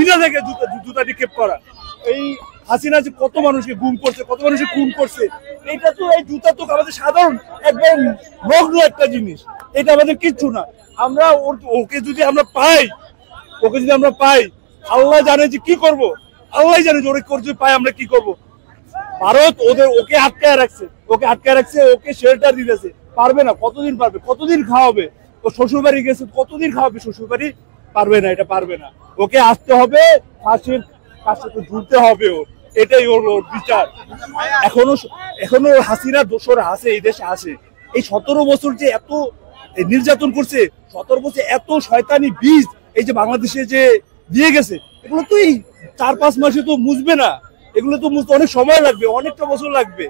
ঘৃণা থেকে জুতা নিক্ষেপ করা। এই হাসিনা যে কত মানুষকে গুম করছে, কত মানুষকে খুন করছে, এটা তো এই জুতা তো আমাদের সাধারণ একদম নগ্ন একটা জিনিস, এটা আমাদের কিচ্ছু না। আমরা ওকে যদি আমরা পাই, আল্লাহ জানে যে কি করব, আল্লাহ জানে যে ওরে করতে পাই আমরা কি করব। ভারত ওকে আটকায় রাখছে, ওকে শেল্টার দিতেছে, পারবে না। কতদিন পারবে, কতদিন খাওয়াবে? ও শ্বশুর বাড়ি গেছে, কতদিন খাওয়াবে শ্বশুর বাড়ি? পারবে না, এটা পারবে না। ওকে আসতে হবে, ফাঁসির কাছে ঝুলতে হবে, এটাই ওর বিচার। এখনো হাসিনা দোসরা আছে, এই দেশে আছে। এই 17 বছর যে এত নির্যাতন করছে, 17 বছর এত শয়তানি বীজ এই যে বাংলাদেশে যে দিয়ে গেছে, এগুলো তো এই 4-5 মাসে তো মুছবে না, এগুলো তো মুছতে অনেক সময় লাগবে, অনেকটা বছর লাগবে।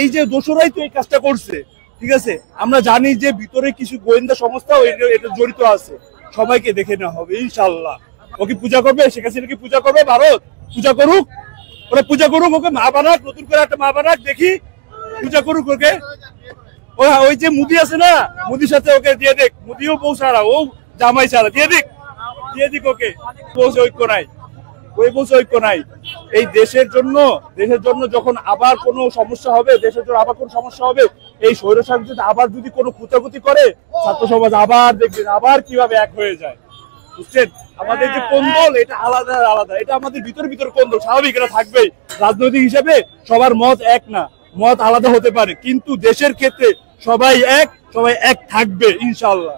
এই যে দোসরাই তো এই কাজটা করছে, ঠিক আছে। আমরা জানি যে ভিতরে কিছু গোয়েন্দা সংস্থাও এটা জড়িত আছে, সবাইকে দেখে নেওয়া হবে ইনশাল্লাহ। ওকে পূজা করবে, শেখ হাসিনাকে পূজা করবে ভারত, পূজা করুক, ওরা পূজা করুক, ওকে মা বানাক, নতুন করে একটা মা বানাক, দেখি পূজা করুক ওকে। ওই যে মোদি আছে না, মোদির সাথে ওকে দিয়ে দেখ, মোদিও বউ ছাড়া, ও জামাই ছাড়া, দিয়ে দিক ওকে। বলছে ঐক্য নাই, ওই বলছে ঐক্য নাই। এই দেশের জন্য যখন আবার কোনো সমস্যা হবে, এই স্বৈরশাসক যদি আবার কোনো খুঁতাখুতি করে, ছাত্র সমাজ আবার দেখবেন আবার কিভাবে এক হয়ে যায়, বুঝছেন? আমাদের যে কোন্দল, এটা আলাদা, এটা আমাদের ভিতর কোন্দল, স্বাভাবিক, এটা থাকবেই। রাজনৈতিক হিসাবে সবার মত এক না, মত আলাদা হতে পারে, কিন্তু দেশের ক্ষেত্রে সবাই এক থাকবে ইনশাআল্লাহ।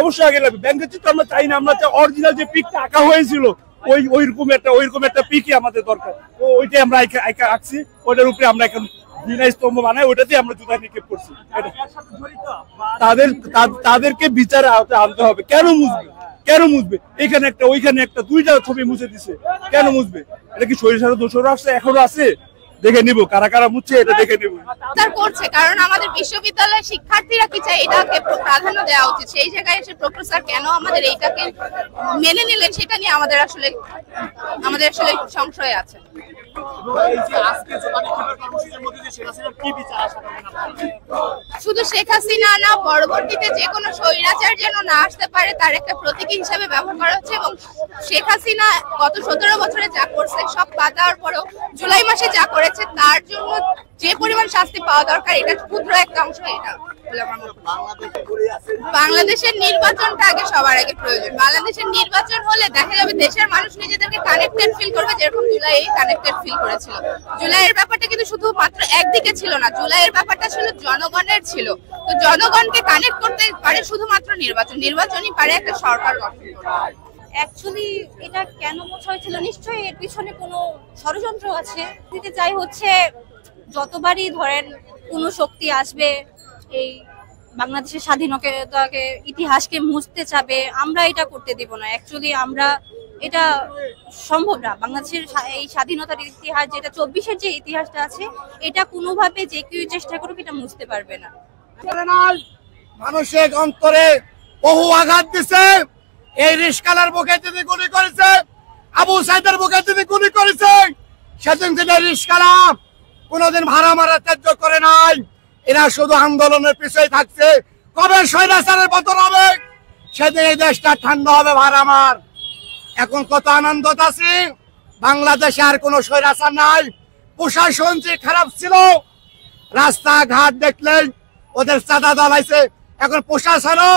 অবশ্যই আগে লাগবে। ব্যাংকের চিত্র আমরা চাই না, আমরা চাই অরিজিনাল যে পিকটা আঁকা হয়েছিল, ওইরকম একটা পিকই আমাদের দরকার। ওইটাই আমরা আঁকছি, ওইটার উপরে আমরা এখন বিনা স্তম্ভ বানাই, ওইটাতেই আমরা জুতা নিক্ষেপ করছি। তাদেরকে বিচারে আনতে হবে। কেন মুছবে? এখানে একটা, ওইখানে একটা, দুইটা ছবি মুছে দিছে, কেন মুছবে? এটা কি সরিষার দোষরা আসছে, এখনো আছে? দেখে নিব কারা কারা মুছছে, এটা দেখে নিব। করছে কারণ আমাদের বিশ্ববিদ্যালয়ের শিক্ষার্থীরা কি চায়, এটাকে প্রাধান্য দেওয়া উচিত। সেই জায়গায় এসে প্রফেসর কেন আমাদের এইটাকে মেনে নিলেন, সেটা নিয়ে আমাদের আসলে সংশয় আছে। শুধু শেখ হাসিনা না, পরবর্তীতে যে কোনো স্বৈরাচার যেন না আসতে পারে, তার একটা প্রতীকী হিসেবে ব্যবহার করা হচ্ছে। এবং শেখ হাসিনা গত 17 বছরে যা করছে, সব বাদ দেওয়ার পরেও জুলাই মাসে যা করেছে, তার জন্য যে পরিমাণ শাস্তি পাওয়া দরকার, এটা ক্ষুদ্র একটা অংশ। এটা বাংলাদেশের নির্বাচনটা আগে সবার আগে প্রয়োজন। বাংলাদেশের নির্বাচন হলে দেখা যাবে দেশের মানুষ নিজেদেরকে কানেক্টেড ফিল করবে, যেরকম জুলাই কানেক্টেড ফিল করেছিল। জুলাইয়ের ব্যাপারটা কিন্তু শুধু মাত্র একদিকে ছিল না, জুলাইয়ের ব্যাপারটা ছিল জনগণের ছিল। তো জনগণকে কানেক্ট করতে পারে শুধুমাত্র নির্বাচনই পারে একটা সরকার গঠন করতে। অ্যাকচুয়ালি এটা কেন মোছা হয়েছিল, নিশ্চয়ই এর পিছনে কোনো ষড়যন্ত্র আছে। দিতে চাই হচ্ছে, যতবারই ধরেন কোনো শক্তি আসবে এই বাংলাদেশের স্বাধীনতাকে, ইতিহাসকে মুছতে চাবে, আমরা এটা করতে দিব না। অ্যাকচুয়ালি আমরা এটা সম্ভব না। বাংলাদেশের এই স্বাধীনতার ইতিহাস, যেটা 24-এর যে ইতিহাসটা আছে, এটা কোনোভাবে যে কেউ চেষ্টা করুক এটা মুছতে পারবে না। মানুষের অন্তরে বহু আঘাত দিছে। এই রিশকালার বুকে যদি গুলি করেছে, আবু সাইদের বুকে যদি গুলি করেছে, সেদিন থেকে রিশকালা কোনোদিন ভাড়া মারা ত্যায্য করে নাই। এরা শুধু আন্দোলনের পিছনে থাকছে। কবে স্বৈরাচারের পতন হবে, সেদিন এই দেশটা ঠান্ডা হবে ভাড়া মার। এখন কত আনন্দ আছে, বাংলাদেশে আর কোনো স্বৈরাচার নাই। প্রশাসন যে খারাপ ছিল, রাস্তাঘাট দেখলেই ওদের চাঁদা দালাইছে, এখন প্রশাসনও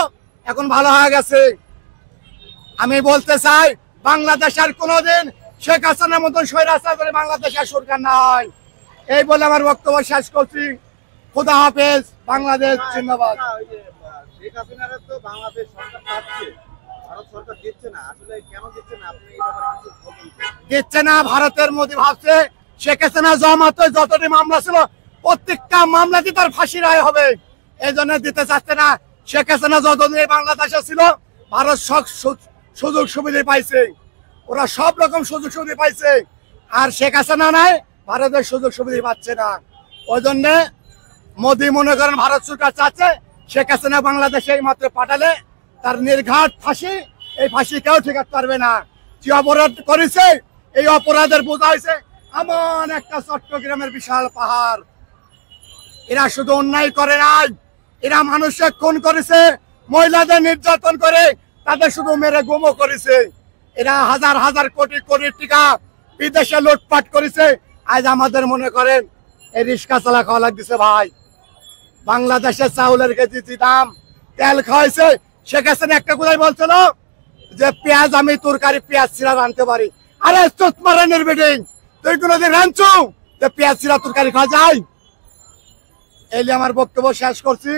এখন ভালো হয়ে গেছে। আমি বলতে চাই, বাংলাদেশ আর কোনোদিন শেখ হাসিনার মতন স্বৈরাচার করে বাংলাদেশের সরকার নাই। এই বলে আমার বক্তব্য শেষ করছি। খুদা হাফেজ, বাংলাদেশ জিন্দাবাদ। দিচ্ছে না, ভারতের মোদি ভাবছে শেখ হাসিনা জমাতে যতটি মামলা ছিল, প্রত্যেকটা মামলাতে তার ফাঁসি রায় হবে, এই জন্য দিতে চাচ্ছে না। শেখ হাসিনা যতদিন বাংলাদেশে ছিল, ভারত সব সুযোগ সুবিধা পাইছে, ওরা সব রকম সুযোগ সুবিধা পাইছে। আর শেখ হাসিনা নাই, ভারতের সুযোগ সুবিধা পাচ্ছে না। ওই জন্য মোদি মনে করেন ভারত সরকার চাচ্ছে শেখ হাসিনা বাংলাদেশে এই মাত্র পাঠালে তার নির্ঘাত ফাঁসি, এই ফাঁসি কেউ ঠেকাতে পারবে না। যে অপরাধ করেছে, এই অপরাধের বোঝা হয়েছে এমন একটা চট্টগ্রামের বিশাল পাহাড়। এরা শুধু অন্যায় করে নাই, এরা মানুষকে খুন করেছে, মহিলাদের নির্যাতন করে তাদের শুধু মেরে গুমও করেছে। এরা হাজার হাজার কোটি কোটি টাকা বিদেশে লুটপাট করেছে। আজ আমাদের মনে করেন এই রিক্সা চালা খাওয়া লাগতেছে ভাই। বাংলাদেশের চাউলের কেজি দাম, তেল খাওয়াইছে। শেখ হাসিনা একটা কোথায় বলছিল যে পেঁয়াজ আমি তরকারি পেঁয়াজ ছিঁড়া রানতে পারি। আরে চোটমারানের বিল্ডিং, তুই কোনোদিন রাঁধছো যে পেঁয়াজ ছিঁড়া তরকারি খাওয়া যায়? এই আমার বক্তব্য শেষ করছি।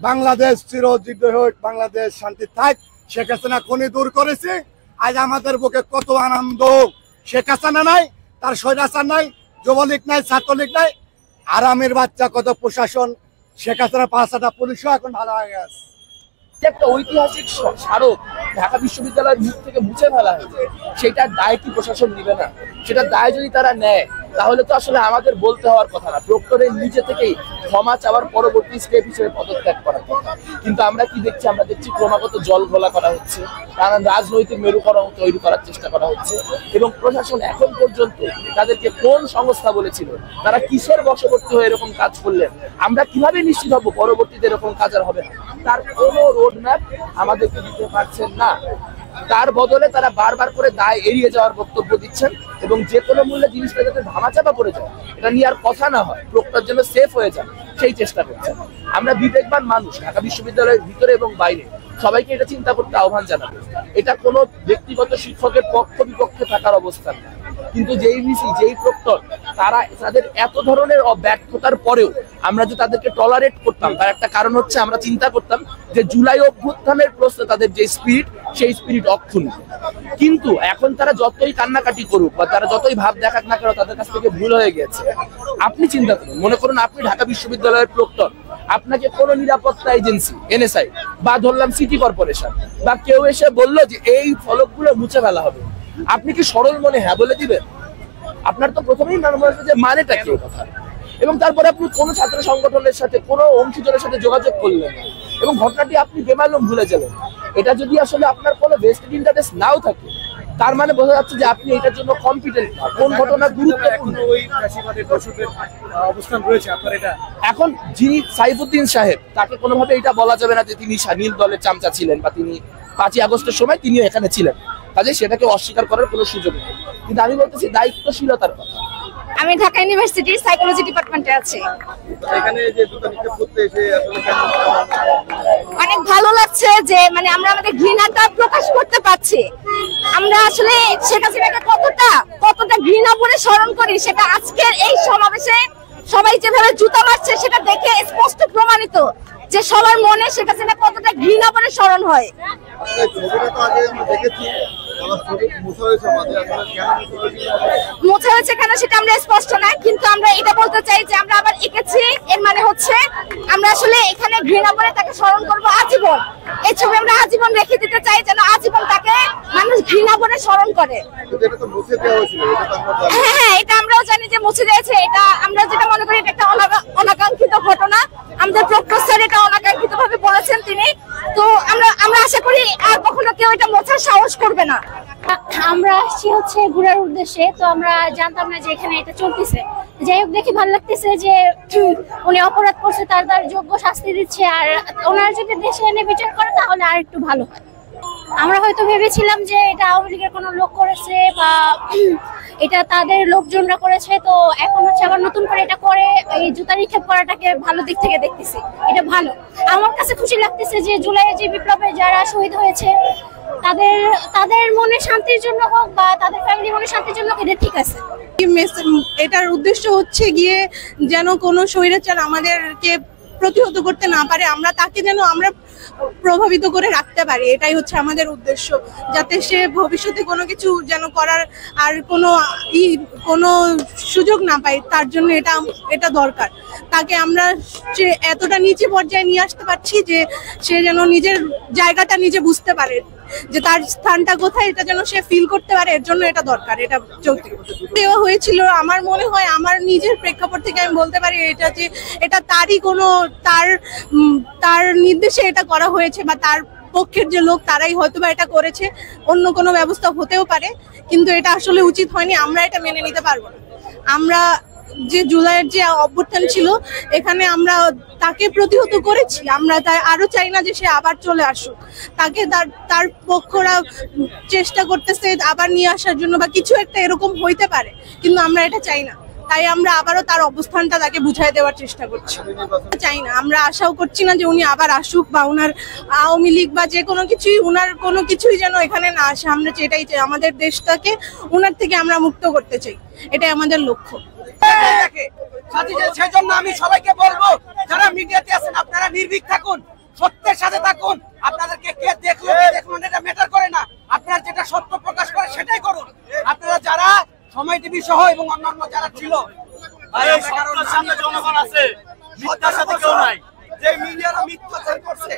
বাংলাদেশ চিরজীবী হোক, বাংলাদেশ শান্তি থাক। শেখ হাসিনা খনি দূর করেছে। আজ আমাদের বুকে কত আনন্দ। শেখ হাসিনা নাই, তার স্বৈরাচার নাই, যুবলীগ নাই, ছাত্রলীগ নাই, আরামের বাচ্চা কত প্রশাসন। শেখ হাসিনা 5টা পুলিশও এখন ভালো হয়ে গেছে। একটা ঐতিহাসিক স্মারক ঢাকা বিশ্ববিদ্যালয়ের মুখ থেকে মুছে ফেলা হয়েছে, সেটার দায় কি প্রশাসন নিবে না? সেটা দায় যদি তারা নেয় তাহলে তো আসলে আমাদের বলতে হওয়ার কথা না, প্রক্টরের নিজে থেকেই ক্ষমা চাওয়ার পরবর্তী স্টেপ হিসেবে পদত্যাগ করার কথা। কিন্তু আমরা কি দেখছি? আমরা দেখছি ক্রমাগত জল ঘোলা করা হচ্ছে, নানান রাজনৈতিক মেরুকরণ তৈরি করার চেষ্টা করা হচ্ছে। এবং প্রশাসন এখন পর্যন্ত তাদেরকে কোন সংস্থা বলেছিল, তারা কিসের বশবর্তী হয়ে এরকম কাজ করলেন, আমরা কিভাবে নিশ্চিত হব পরবর্তীতে এরকম কাজ আর হবে না? তার কোনো রোডম্যাপ আমাদেরকে দিতে পারছেন না। তার বদলে তারা বারবার করে দায় এড়িয়ে যাওয়ার বক্তব্য দিচ্ছেন এবং যে কোনো মূল্যে জিনিসটা যাতে ধামাচাপা পড়ে যায়, এটা নিয়ে আর কথা না হয়, প্রক্টর যেন সেফ হয়ে যায়, সেই চেষ্টা করছেন। আমরা বিবেকবান মানুষ ঢাকা বিশ্ববিদ্যালয়ের ভিতরে এবং বাইরে সবাইকে এটা চিন্তা করতে আহ্বান জানাবো। এটা কোনো ব্যক্তিগত শিক্ষকের পক্ষ বিপক্ষে থাকার অবস্থান না, কিন্তু যেই ভিসি যেই প্রক্টর তারা তাদের এত ধরনের ব্যর্থতার পরেও আমরা যে তাদেরকে টলারেট করতাম, তার একটা কারণ হচ্ছে আমরা চিন্তা করতাম যে জুলাই অভ্যুত্থানের প্রশ্নে তাদের যে স্পিরিট, সেই স্পিরিট অক্ষুণ্ণ। কিন্তু এখন তারা যতই কান্নাকাটি করুক বা তারা যতই ভাব দেখাক না কেন, তাদের কাছ থেকে ভুল হয়ে গেছে। আপনি চিন্তা করুন, মনে করুন আপনি ঢাকা বিশ্ববিদ্যালয়ের প্রক্টর, আপনাকে কোনো নিরাপত্তা এজেন্সি, এনএসআই বা ধরলাম সিটি কর্পোরেশন বা কেউ এসে বললো যে এই ফলকগুলো মুছে ফেলা হবে, আপনি কি সরল মনে হ্যাঁ বলে দিবেন? আপনার তো প্রথমেই মনে হচ্ছে যে মানেটা কি কথা। এবং তারপরে আপনি কোনো ছাত্র সংগঠনের সাথে, কোনো অংশীজনের সাথে যোগাযোগ করলেন এবং ঘটনাটি আপনি বেমালুম ভুলে যাবেন। এটা যদি আসলে আপনার কোনো ভেস্টেড ইন্টারেস্ট নাও থাকে, তার মানে বোঝা যাচ্ছে যে আপনি এটার জন্য কম্পিটেন্ট না। কোন ঘটনা গুরুত্বপূর্ণ অবস্থান রয়েছে আপনার এটা। এখন যিনি সাইফুদ্দিন সাহেব, তাকে কোনোভাবে এটা বলা যাবে না যে তিনি নীল দলের চামচা ছিলেন বা তিনি 5ই আগস্টের সময় তিনি এখানে ছিলেন, কাজে সেটাকে অস্বীকার করার কোনো সুযোগ নেই। কিন্তু আমি বলতেছি দায়িত্বশীলতার কথা। আমি ঢাকা ইউনিভার্সিটির সাইকোলজি ডিপার্টমেন্টে আছি। এখানে যে জুতা নিক্ষেপ করতে এসে আসলে অনেক ভালো লাগছে যে মানে আমরা আমাদের ঘৃণাটা প্রকাশ করতে পারছি। আমরা আসলে শেখ হাসিনাকে কতটা ঘৃণা করে স্মরণ করি, সেটা আজকের এই সমাবেশে সবাই যেভাবে জুতা মারছে সেটা দেখে স্পষ্ট প্রমাণিত যে সবার মনে শেখ হাসিনা কতটা ঘৃণা করে স্মরণ হয়। ছবিটা তো আগে আমরা দেখেছি, মোছা হয়েছে কেন সেটা আমরা স্পষ্ট না, কিন্তু আমরা এটা বলতে চাই যে আমরা আবার এঁকেছি, এর মানে হচ্ছে আমরা আসলে এখানে ঘৃণা করে তাকে স্মরণ করবো আজীবন। এই ছবি আমরা আজীবন রেখে দিতে চাই, যেন আজীবন তাকে মানুষ ঘৃণা করে স্মরণ করে। হ্যাঁ, এটা আমরাও জানি যে মুছে দিয়েছে। এটা আমরা যেটা মনে করি এটা একটা অনাকাঙ্ক্ষিত ঘটনা। আমাদের প্রক্টর স্যার এটা অনাকাঙ্ক্ষিত ভাবে বলেছেন তিনি। তো আমরা আশা করি আর কখনো কেউ এটা মোছার সাহস করবে না। আমরা আসছি হচ্ছে ঘোরার উদ্দেশ্যে, তো আমরা জানতাম না যে এখানে এটা চলতেছে। যাই হোক, দেখি ভালো লাগতেছে যে উনি অপরাধ করছে, তার যোগ্য শাস্তি দিচ্ছে, আর ওনারা যদি দেশে এনে বিচার করে তাহলে আর একটু ভালো হয়। আমরা হয়তো ভেবেছিলাম যে এটা আওয়ামী লীগের কোনো লোক করেছে বা এটা তাদের লোকজনরা করেছে, তো এখন হচ্ছে আবার নতুন করে এটা করে এই জুতা নিক্ষেপ করাটাকে ভালো দিক থেকে দেখতেছি। এটা ভালো, আমার কাছে খুশি লাগতেছে যে জুলাইয়ের যে বিপ্লবে যারা শহীদ হয়েছে তাদের মনে শান্তির জন্য হোক বা তাদের ফ্যামিলির মনে শান্তির জন্য, এটা ঠিক আছে। এটার উদ্দেশ্য হচ্ছে গিয়ে যেন কোনো স্বৈরাচার আমাদেরকে প্রতিহত করতে না পারে, আমরা তাকে যেন আমরা প্রভাবিত করে রাখতে পারি। এটাই হচ্ছে আমাদের উদ্দেশ্য, যাতে সে ভবিষ্যতে কোনো কিছু যেন করার আর কোনো সুযোগ না পায়। তার জন্য এটা দরকার। তাকে আমরা এতটা নিচে পর্যায়ে নিয়ে আসতে পারছি যে সে যেন নিজের জায়গাটা নিজে বুঝতে পারে, যে তার স্থানটা কোথায়, এটা যেন সে ফিল করতে পারে। এর জন্য এটা দরকার। এটা যৌক্তিক দেওয়া হয়েছিল। আমার মনে হয়, আমার নিজের প্রেক্ষাপট থেকে আমি বলতে পারি এটা যে এটা তারই কোনো তার নির্দেশে এটা করা হয়েছে, বা তার পক্ষের যে লোক তারাই হয়তো বা এটা করেছে। অন্য কোনো ব্যবস্থা হতেও পারে, কিন্তু এটা আসলে উচিত হয়নি। আমরা এটা মেনে নিতে পারবো না। আমরা যে জুলাইয়ের যে অভ্যুত্থান ছিল এখানে আমরা তাকে প্রতিহত করেছি, আমরা তাই আরো চাই না যে সে আবার চলে আসুক। তাকে তার পক্ষরা চেষ্টা করতেছে আবার নিয়ে আসার জন্য বা কিছু একটা এরকম হইতে পারে, কিন্তু আমরা এটা চাই না। তাই আমরা আবারও তার অবস্থানটা তাকে বুঝাই দেওয়ার চেষ্টা করছি। চাই না, আমরা আশাও করছি না যে উনি আবার আসুক বা উনার আওয়ামী লীগ বা যে কোনো কিছুই উনার কোনো কিছুই যেন এখানে না আসে। আমরা এটাই চাই, আমাদের দেশটাকে উনার থেকে আমরা মুক্ত করতে চাই, এটাই আমাদের লক্ষ্য। সেজন্য আমি সবাইকে বলবো, যারা মিডিয়াতে আছেন আপনারা নির্ভীক থাকুন, সত্যের সাথে থাকুন। আপনাদেরকে কে দেখলো দেখুন এটা ম্যাটার করে না, আপনারা যেটা সত্য প্রকাশ করে সেটাই করুন। আপনারা যারা সময় টিভি সহ এবং অন্যান্য যারা ছিল, জনগণ আছে, মিথ্যার সাথে কেউ নাই। যে মিডিয়ারা মিথ্যাচার করছে,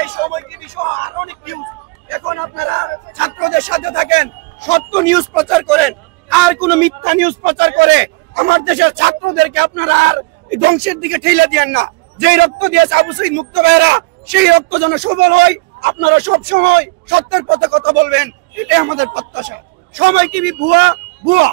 এই সময় টিভি সহ আরো অনেক নিউজ, এখন আপনারা ছাত্রদের সাথে থাকেন, সত্য নিউজ প্রচার করেন, আর কোনো মিথ্যা নিউজ প্রচার করে আমার দেশের ছাত্রদেরকে আপনারা আর ধ্বংসের দিকে ঠেলে দিয়েন না। যেই রক্ত দিয়েছে আবু সাঈদ মুক্ত ভাইরা, সেই রক্ত যেন সবল হয়। আপনারা সব সময় সত্যের পথে কথা বলবেন, এটাই আমাদের প্রত্যাশা। সময় টিভি ভুয়া ভুয়া।